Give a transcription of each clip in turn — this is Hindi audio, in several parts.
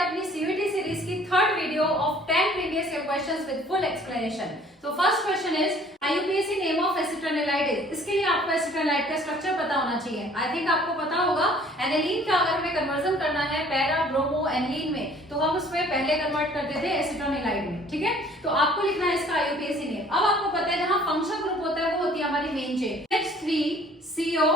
हैं अपनी सीवीटी सीरीज की third video of 10 previous year questions with full explanation. तो first question is IUPAC name of acetanilide is. इसके लिए आपको एसिटाइलनाइड का स्ट्रक्चर पता होना चाहिए। आई थिंक आपको पता होगा एनिलीन का अगर हमें कन्वर्जन करना है पैरा ब्रोमो एनिलीन में तो हम उसमें पहले कन्वर्ट करते थे एसिटाइलनाइड में, ठीक है। तो आपको लिखना है इसका आईयूपीएसी नेम। अब आपको पता है जहां फंक्शन ग्रुप होता है वो होती है हमारी मेन चेन H3CO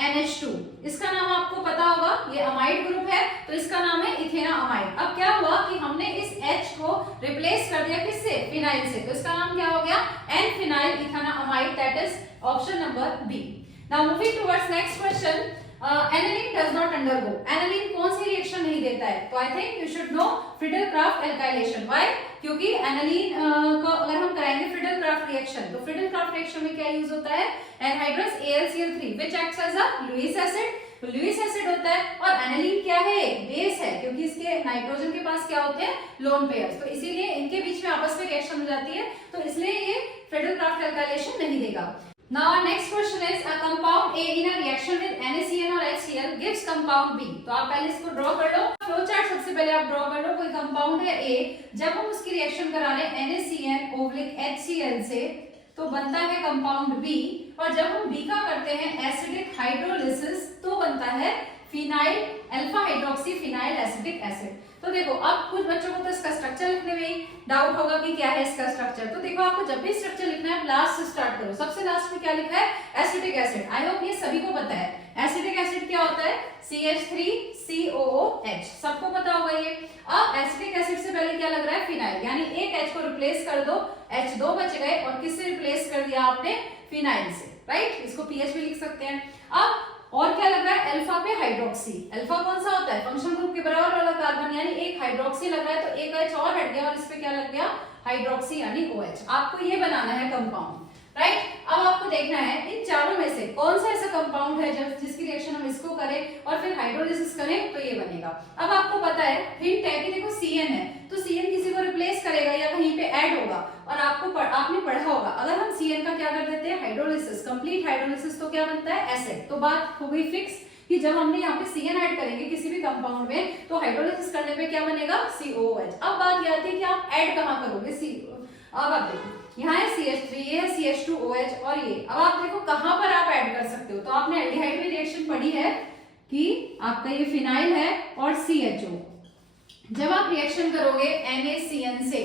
NH2। इसका नाम आपको पता होगा, ये अमाइड ग्रुप है तो इसका नाम है इथेना अमाइड। अब क्या हुआ कि हमने इस H को रिप्लेस कर दिया किससे, फिनाइल से, तो इसका नाम क्या हो गया N phenyl ethanamide, that is option number B. Now moving towards next question, aniline does not undergo. Aniline कौन सी रिएक्शन नहीं देता है, तो I think you should know Friedel Crafts alkylation. Why? क्योंकि एनिलीन को अगर हम कराएंगे फ्रीडल-क्राफ्ट रिएक्शन तो फ्रीडल-क्राफ्ट रिएक्शन में क्या यूज होता है, anhydrous AlCl3 which acts as a Lewis acid. तो लुईस एसिड होता है और एनिलीन क्या है, बेस है, क्योंकि इसके नाइट्रोजन के पास क्या होते हैं, लोन पेयर्स, तो इसीलिए इनके बीच में आपस में रिएक्शन हो जाती है, तो इसलिए ये फ्रीडल-क्राफ्ट एल्काइलेशन नहीं देगा। Now our next question is a compound A in a reaction with NaCN और HCl gives compound B। तो आप पहले इसको ड्रॉ कर लो, फ्लो चार्ट सबसे पहले आप ड्रॉ कर लो। कोई कंपाउंड है A, जब हम उसकी रिएक्शन करा रहे हैं NaCN ओब्लिक HCl से तो बनता है कंपाउंड B, और जब हम B का करते हैं एसिडिक हाइड्रोलिसिस तो बनता है phenyl alpha hydroxy phenyl acetic acid. तो देखो अब कुछ बच्चों को तो इसका स्ट्रक्चर लिखने में ही डाउट होगा कि क्या है इसका स्ट्रक्चर। तो देखो आपको जब भी स्ट्रक्चर लिखना है लास्ट से स्टार्ट करो। सबसे लास्ट में क्या लिखा है, एसिटिक एसिड। आई होप ये सभी को पता है एसिटिक एसिड क्या होता है, CH3COOH, सबको पता होगा ये। अब एसिटिक एसिड से पहले क्या लग रहा है, फिनाइल, यानी एक H को रिप्लेस कर दो, H2 बच गए, और किससे रिप्लेस कर दिया आपने, फिनाइल से, राइट। इसको PH भी लिख सकते हैं। अब और क्या लग रहा है, अल्फा पे हाइड्रोक्सी। अल्फा कौन सा होता है, फंक्शन ग्रुप के बराबर वाला कार्बन, यानी एक हाइड्रोक्सी लग रहा है तो एक H और हट गया और इस पे क्या लग गया, हाइड्रोक्सी यानी OH। आपको ये बनाना है कंपाउंड, राइट। अब आपको देखना है इन चारों में से कौन सा ऐसा कंपाउंड है जब जिसकी रिएक्शन हम इसको करें और फिर हाइड्रोलिसिस करें तो ये बनेगा। अब आपको पता है हिंट है कि देखो CN है तो CN किसी को रिप्लेस करेगा या कहीं पे ऐड होगा, और आपने पढ़ा होगा अगर हम CN का क्या कर देते हैं, हाइड्रोलिसिस, कंप्लीट हाइड्रोलिसिस, तो क्या बनता है, एसिड। तो बात हो गई फिक्स कि जब हमने यहाँ पे CN ऐड करेंगे किसी भी कंपाउंड में तो हाइड्रोलिसिस करने पे क्या बनेगा, COOH। अब बात ये आती है कि आप ऐड कहाँ करोगे, अब आप देखो यहाँ है CH3, ये है CH2OH और ये। अब आप देखो कहां पर आप ऐड कर सकते हो, तो आपने एल्डिहाइड में रिएक्शन पढ़ी है कि आपका ये फिनाइल है और CHO। जब आप रिएक्शन करोगे NaCN से,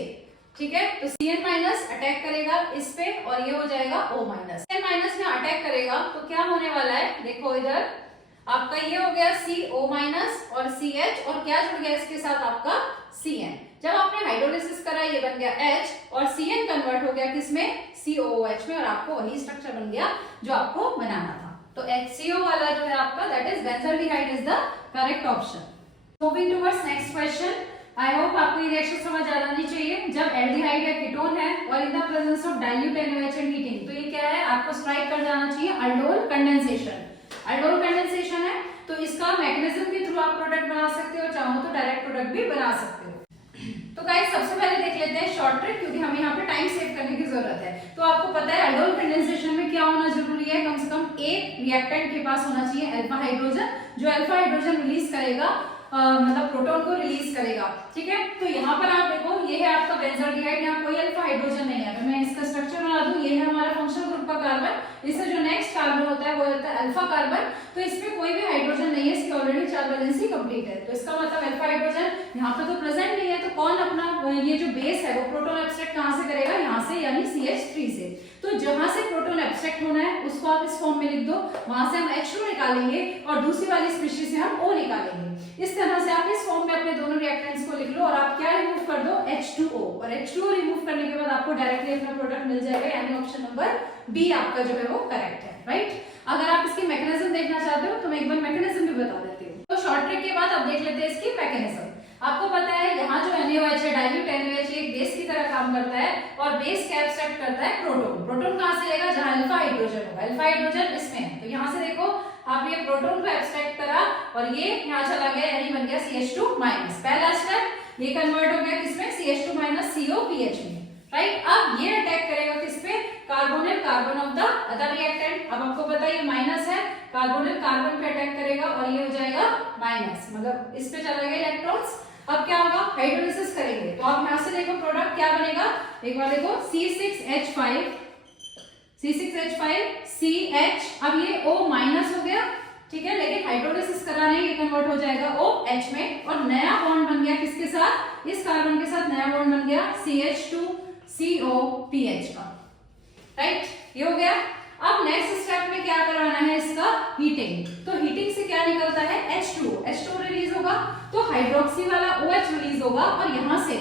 ठीक है, तो CN माइनस अटैक करेगा इस पे और ये हो जाएगा O माइनस। CN माइनस में अटैक करेगा तो क्या होने वाला है, देखो इधर आपका ये हो गया CO माइनस और CH, और क्या जुड़ गया इसके साथ आपका CN। जब आपने हाइड्रोलिसिस करा ये बन गया H और CN कन्वर्ट हो गया किसमें, COOH में, और आपको वही स्ट्रक्चर बन गया जो आपको बनाना था। तो HCO वाला जो है आपका that is benzaldehyde is the correct option. Moving towards next question, I hope आपको ये रिएक्शन समझ आ जानी चाहिए। जब एल्डिहाइड है, कीटोन है और in the presence of dilute NaOH and heating, तो ये क्या है, आपको स्ट्राइक कर जाना चाहिए अल्डोल कंडेंसेशन। अल्डोल कंडेंसेशन है तो इसका मैकेनिज्म के थ्रू आप प्रोडक्ट बना सकते हो, चाहो तो डायरेक्ट प्रोडक्ट भी बना सकते हो। तो गाइस सबसे पहले देख लेते हैं शॉर्ट ट्रिक, क्योंकि हमें यहाँ पे टाइम सेव करने की जरूरत है। तो आपको पता है अल्डोल कंडेंसेशन में क्या होना जरूरी है, कम से कम एक रिएक्टेंट के पास होना चाहिए अल्फा हाइड्रोजन, जो अल्फा हाइड्रोजन रिलीज करेगा, मतलब प्रोटॉन को रिलीज करेगा, ठीक है। तो यहाँ पर आप देखो ये है आपका बेंजल्डिहाइड, यहाँ कोई अल्फा हाइड्रोजन नहीं है। अगर मैं इसका स्ट्रक्चर बना दूं, ये है हमारा फंक्शनल ग्रुप का कार्बन, इससे जो नेक्स्ट कार्बन होता है वो होता है अल्फा कार्बन, तो इसमें कोई भी हाइड्रोजन नहीं है, इसकी ऑलरेडी चार वैलेंसी कंप्लीट है, तो इसका मतलब अल्फा हाइड्रोजन यहाँ पे तो प्रेजेंट नहीं है। तो कौन अपना ये जो बेस है वो प्रोटॉन एब्स्ट्रैक्ट कहाँ से करेगा, यहाँ से, यानी CH3 से। तो जहां से प्रोटॉन एब्स्ट्रैक्ट होना है उसको आप इस फॉर्म में लिख दो, वहां से हम H2 निकालेंगे और दूसरी वाली स्पीशीज से हम O निकालेंगे। इस तरह से आप इस फॉर्म में अपने दोनों रिएक्टेंट्स को लिख लो और आप क्या रिमूव कर दो, H2O, और H2O रिमूव करने के बाद आपको डायरेक्टली अपना प्रोडक्ट मिल जाएगा, यानी ऑप्शन नंबर बी आपका जो है वो करेक्ट है, राइट। अगर आप इसकी मैकेनिज्म देखना चाहते हो तो मैं एक बार मैकेनिज्म भी बता देती हूँ। तो शॉर्ट ट्रिक के बाद अब देख लेते हैं इसकी मैकेनिज्म। आपको पता है यहाँ जो NaOH है, डाइल्यूट NaOH एक बेस की तरह काम करता है और बेस क्या एब्स्ट्रैक्ट करता है, प्रोटॉन। प्रोटॉन कहाँ से लेगा, जहाँ अल्फा हाइड्रोजन होगा, अल्फा हाइड्रोजन इसमें है, तो यहाँ से देखो आप ये प्रोटॉन को एब्स्ट्रैक्ट करा और ये यहाँ चला गया, यानी बन गया CH2 माइनस। पहला स्टेप, ये कन्वर्ट हो गया किसमें, CH2 माइनस COPH में, राइट। अब ये अटैक करेगा किस पे, carbonyl carbon of the other reactant. अब आपको पता है ये माइनस है, कार्बोनिल कार्बन पे अटैक करेगा और ये हो जाएगा माइनस, मतलब इस पे चला गया इलेक्ट्रॉन्स। अब क्या होगा, हाइड्रोलिसिस करेंगे तो आप यहां से देखो प्रोडक्ट क्या बनेगा, एक बार देखो C6H5 CH, अब ये O माइनस हो गया, ठीक है, लेकिन हाइड्रोलिसिस कराने ये कन्वर्ट हो जाएगा OH में, और नया बॉन्ड बन गया किसके साथ, इस कार्बन के साथ नया बॉन्ड बन गया CH2COPH का, राइट, ये हो गया। अब नेक्स्ट स्टेप में क्या कराना है, इसका हीटिंग। तो हीटिंग से क्या निकलता है, H2 रिलीज होगा, तो हाइड्रोक्सी वाला OH रिलीज होगा, और यहाँ से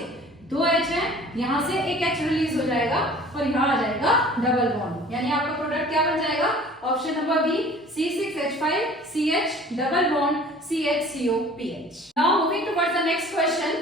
2 H है, यहाँ से एक H रिलीज हो जाएगा, और यहाँ आ जाएगा डबल बॉन्ड, यानी आपका प्रोडक्ट क्या बन जाएगा, option number B C6H5 CH double bond CHCOPH। Now moving towards the next question,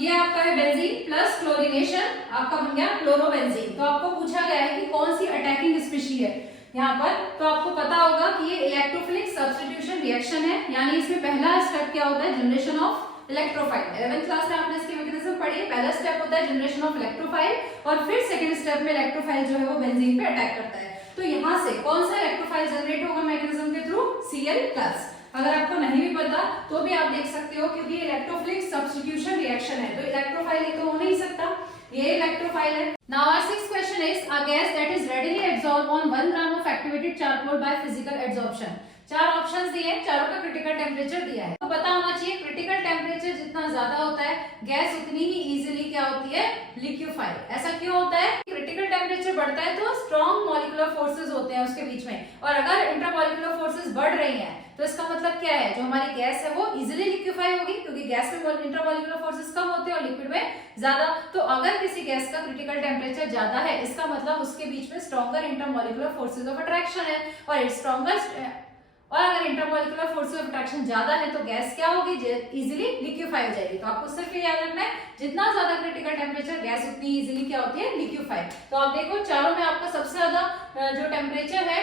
ये आपका है बेंजीन प्लस क्लोरीनेशन, आपका बन गया क्लोरोबेंजीन। तो आपको पूछा गया है कि कौन सी अटैकिंग स्पीशी है यहाँ पर, तो आपको पता होगा कि ये इलेक्ट्रोफिलिक सब्स्टिट्यूशन रिएक्शन है, यानी इसमें पहला स्टेप क्या होता है, generation of electrophile. 11th class में आपने इसकी मैकेनिज्म पढ़ी है, पहला स्टेप होता है जनरेशन ऑफ इलेक्ट्रोफाइल, और फिर सेकंड स्टेप में इलेक्ट्रोफाइल जो है वो बेंजीन पे अटैक करता है। तो यहाँ से कौन सा इलेक्ट्रोफाइल जनरेट होगा मैकेनिज्म के थ्रू, Cl+। अगर आपको नहीं भी पता तो भी आप देख सकते हो, क्योंकि इलेक्ट्रोफिलिक सब्स्टिट्यूशन रिएक्शन है, तो इलेक्ट्रोफाइल ये तो हो नहीं सकता, ये इलेक्ट्रोफाइल है। Now our sixth question is a gas that is readily absorbed on 1 gram of activated charcoal by physical adsorption। चार ऑप्शंस दिए हैं, चारों का क्रिटिकल टेम्परेचर दिया है, तो पता होना चाहिए क्रिटिकल टेम्परेचर जितना ज्यादा होता है गैस उतनी ही इजीली क्या होती है, लिक्विफाई। ऐसा क्यों होता है, क्रिटिकल टेम्परेचर बढ़ता है तो स्ट्रॉन्ग मॉलिक्यूलर फोर्सेस होते हैं उसके बीच में, और अगर इंटरमॉलिक्यूलर फोर्सेस बढ़ रही हैं तो इसका मतलब क्या है, जो हमारी गैस है वो इजीली लिक्विफाई होगी, क्योंकि गैस में इंटरमॉलिक्यूलर फोर्सेस कम होते हैं और लिक्विड में ज्यादा। तो अगर किसी गैस का क्रिटिकल टेम्परेचर ज्यादा है, इसका मतलब उसके बीच में stronger intermolecular forces of attraction है, और अगर इंटरमॉलिक्यूलर फोर्सेस ऑफ अट्रैक्शन ज्यादा है तो गैस क्या होगी, इजीली लिक्विफाई हो जाएगी। तो आपको सिर्फ ये याद रखना है, जितना ज्यादा क्रिटिकल टेम्परेचर गैस उतनी इजीली क्या होती है, लिक्विफाई। तो आप देखो चारों में आपका सबसे ज्यादा जो टेम्परेचर है,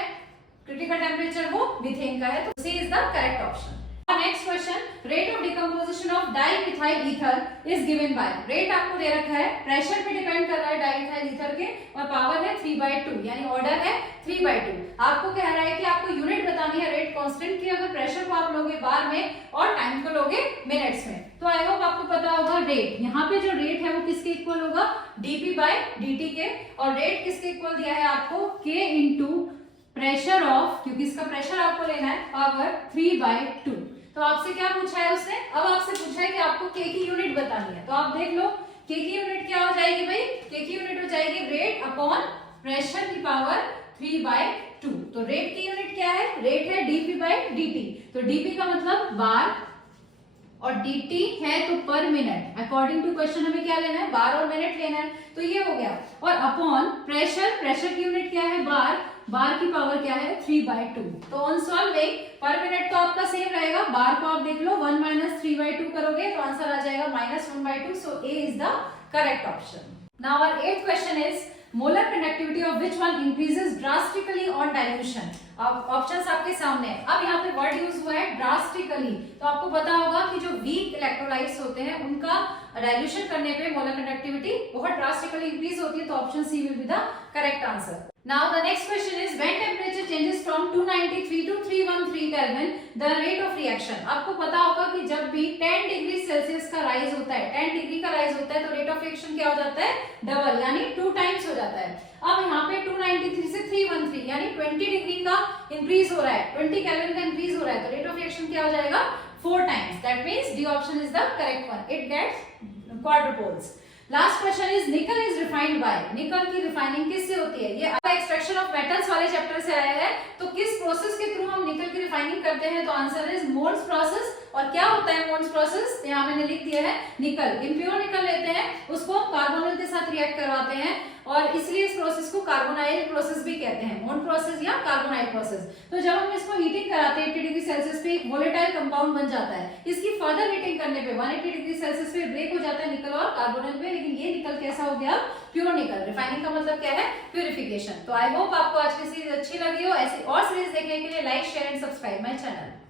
क्रिटिकल टेम्परेचर वो मीथेन का है, तो C is the correct option. Next question, rate of decomposition of dimethyl ether is given by, rate आपको दे रखा है, प्रेशर पे डिपेंड कर रहा है डाइमिथाइल ईथर के, और पावर है 3/2, यानी ऑर्डर है 3/2। आपको कह रहा है कि आपको यूनिट बतानी है रेट कांस्टेंट की, अगर प्रेशर को आप लोगे बार में और टाइम को लोगे मिनट्स में। तो आई होप आपको पता होगा रेट, यहाँ पे जो रेट है वो किसके इक्वल होगा, dp/dt के, और रेट किसके इक्वल दिया है आपको, k इंटू प्रेशर ऑफ, क्योंकि इसका प्रेशर आपको लेना है, पावर 3/2। तो आपसे क्या पूछा है उसने, अब आपसे पूछा है कि आपको k की यूनिट बतानी है, तो आप देख लो k की यूनिट क्या हो जाएगी भाई, k की यूनिट हो जाएगी रेट अपॉन प्रेशर की पावर 3/2। तो रेट की यूनिट क्या है, रेट है dp/dt, तो dp का मतलब बार, और dt है तो पर मिनट, अकॉर्डिंग टू क्वेश्चन हमें क्या लेना है, बार और मिनट लेना है, तो ये हो गया। और अपॉन प्रेशर, प्रेशर की यूनिट क्या है, बार, बार की पावर क्या है 3/2। तो ऑन सॉल्विंग पर मिनट तो आपका सेम रहेगा, बार को आप देख लो 1 - 3/2 करोगे तो आंसर आ जाएगा -1/2। So A is the correct option. Now our 8th question is molar conductivity of which one increases drastically on dilution. Options आपके सामने है, अब यहाँ पे वर्ड यूज हुआ है ड्रास्टिकली, तो आपको पता होगा कि जो वीक इलेक्ट्रोलाइट्स होते हैं उनका डाइल्यूशन करने पे मोलर कंडक्टिविटी बहुत ड्रास्टिकली इंक्रीज होती है, तो option C will be the correct answer. Now the next question is when temperature changes from 293 to 313 Kelvin, the rate of reaction। आपको पता होगा कि जब भी 10 डिग्री सेल्सियस का राइज होता है, 10 डिग्री का राइज होता है, तो रेट ऑफ रिएक्शन क्या हो जाता है, डबल, यानी 2 टाइम्स हो जाता है। अब यहाँ पे 293 से 313 यानी 20 डिग्री का इंक्रीज हो रहा है, 20 केल्विन का इंक्रीज हो रहा है, तो रेट ऑफ रिएक्शन क्या हो जाएगा, 4 times. That means D option is the correct one, it gets quadruples. Last question is nickel is refined by, nickel की रिफाइनिंग किससे होती है, ये आपका एक्सट्रैक्शन ऑफ मेटल्स वाले चैप्टर से आया है, तो किस प्रोसेस के थ्रू हम निकल की रिफाइनिंग करते हैं, तो आंसर इज मोल्स प्रोसेस। और क्या होता है मोल्स प्रोसेस, यहाँ मैंने लिख दिया है, निकल, इम्प्योर निकल लेते हैं, उसको कार्बोनिल के साथ रिएक्ट करवाते हैं, और इसलिए इस प्रोसेस को कार्बोनाइल प्रोसेस भी कहते हैं, मोल प्रोसेस या कार्बोनाइल प्रोसेस। तो जब हम इसको हीटिंग कराते हैं 80 डिग्री सेल्सियस पे, एक वोलेटाइल कंपाउंड बन जाता है, इसकी फर्दर हीटिंग करने पे 180 डिग्री सेल्सियस पे ब्रेक हो जाता है निकल और कार्बोनाइल में, लेकिन ये निकल कैसा हो गया, प्योर निकल। रिफाइनिंग का मतलब क्या है, प्यूरिफिकेशन। तो आई होप आपको आज की सीरीज अच्छी लगी हो। ऐसी और सीरीज देखने के लिए like, share and subscribe my channel.